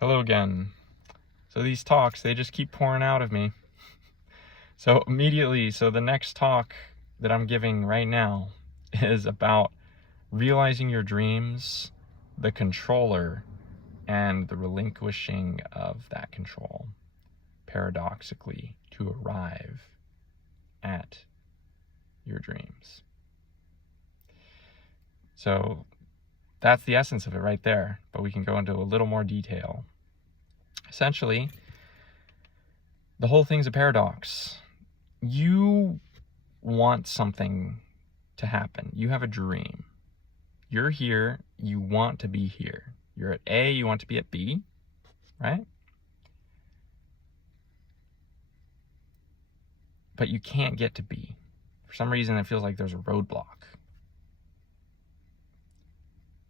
Hello again. So these talks, they just keep pouring out of me. So the next talk that I'm giving right now is about realizing your dreams, the controller, and the relinquishing of that control, paradoxically, to arrive at your dreams. So that's the essence of it right there, but we can go into a little more detail. Essentially, the whole thing's a paradox. You want something to happen. You have a dream. You're here. You want to be here. You're at A, you want to be at B, right? But you can't get to B. For some reason, it feels like there's a roadblock.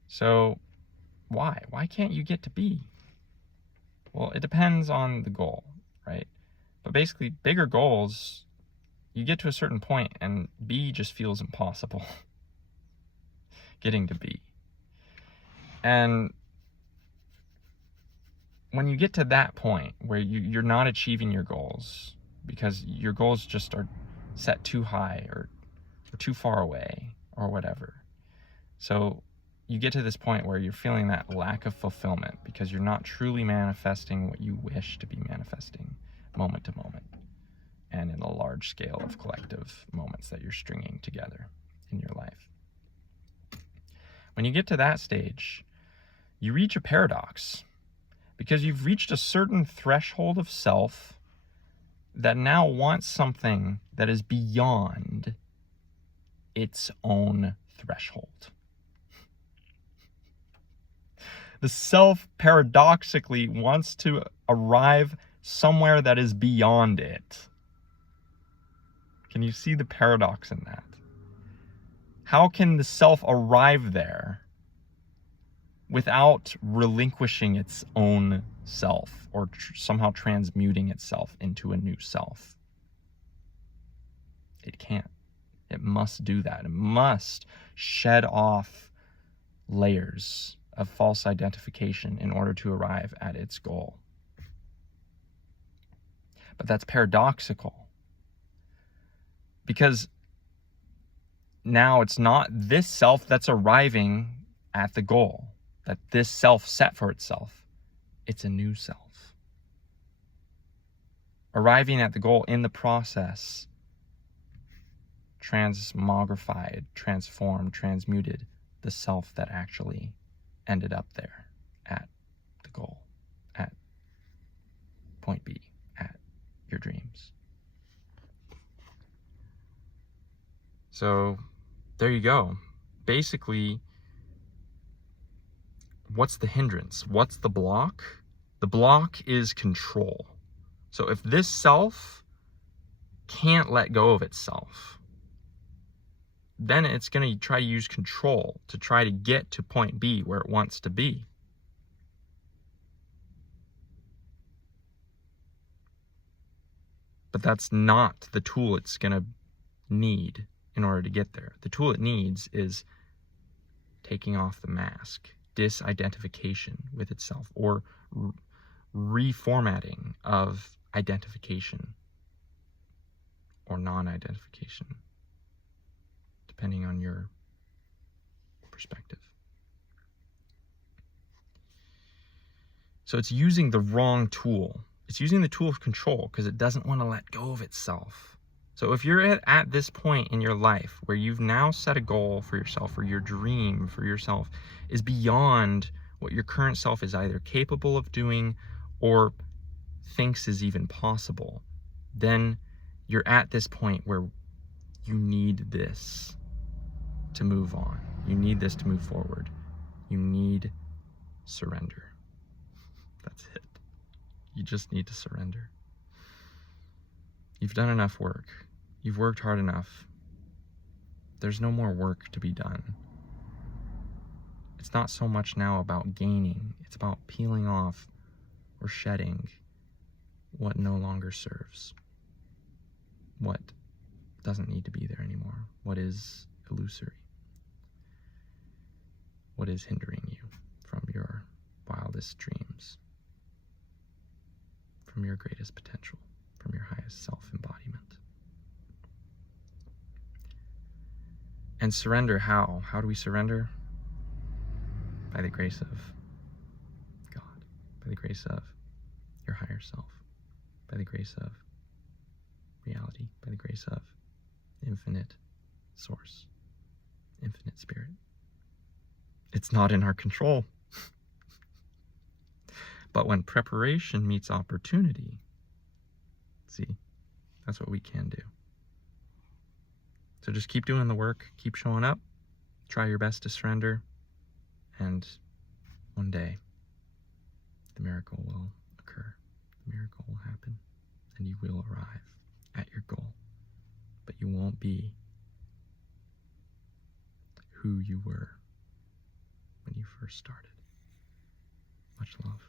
So why? Why can't you get to B? Well, it depends on the goal, right? But basically, bigger goals, you get to a certain point and B just feels impossible. Getting to B. And when you get to that point where you're not achieving your goals because your goals just are set too high or too far away or whatever. So you get to this point where you're feeling that lack of fulfillment because you're not truly manifesting what you wish to be manifesting moment to moment and in a large scale of collective moments that you're stringing together in your life. When you get to that stage, you reach a paradox because you've reached a certain threshold of self that now wants something that is beyond its own threshold. The self paradoxically wants to arrive somewhere that is beyond it. Can you see the paradox in that? How can the self arrive there without relinquishing its own self or somehow transmuting itself into a new self? It can't. It must do that. It must shed off layers of false identification in order to arrive at its goal. But that's paradoxical because now it's not this self that's arriving at the goal that this self set for itself. It's a new self. Arriving at the goal in the process transmogrified, transformed, transmuted the self that actually ended up there at the goal, at point B, at your dreams. So there you go. Basically, what's the hindrance? What's the block? The block is control. So if this self can't let go of itself, then it's going to try to use control to try to get to point B where it wants to be. But that's not the tool it's going to need in order to get there. The tool it needs is taking off the mask, disidentification with itself, or reformatting of identification or non-identification, depending on your perspective. So it's using the wrong tool. It's using the tool of control because it doesn't want to let go of itself. So if you're at this point in your life where you've now set a goal for yourself, or your dream for yourself is beyond what your current self is either capable of doing or thinks is even possible, then you're at this point where you need this to move on. You need this to move forward. You need surrender. That's it. You just need to surrender. You've done enough work. You've worked hard enough. There's no more work to be done. It's not so much now about gaining. It's about peeling off or shedding what no longer serves. What doesn't need to be there anymore. What is illusory. What is hindering you from your wildest dreams. from your greatest potential, from your highest self-embodiment. And surrender, how? How do we surrender? By the grace of God, by the grace of your higher self, by the grace of reality, by the grace of infinite source, infinite spirit. It's not in our control. But when preparation meets opportunity, see, that's what we can do. So just keep doing the work, keep showing up, try your best to surrender, and one day the miracle will occur. The miracle will happen, and you will arrive at your goal. But you won't be who you were when you first started. Much love.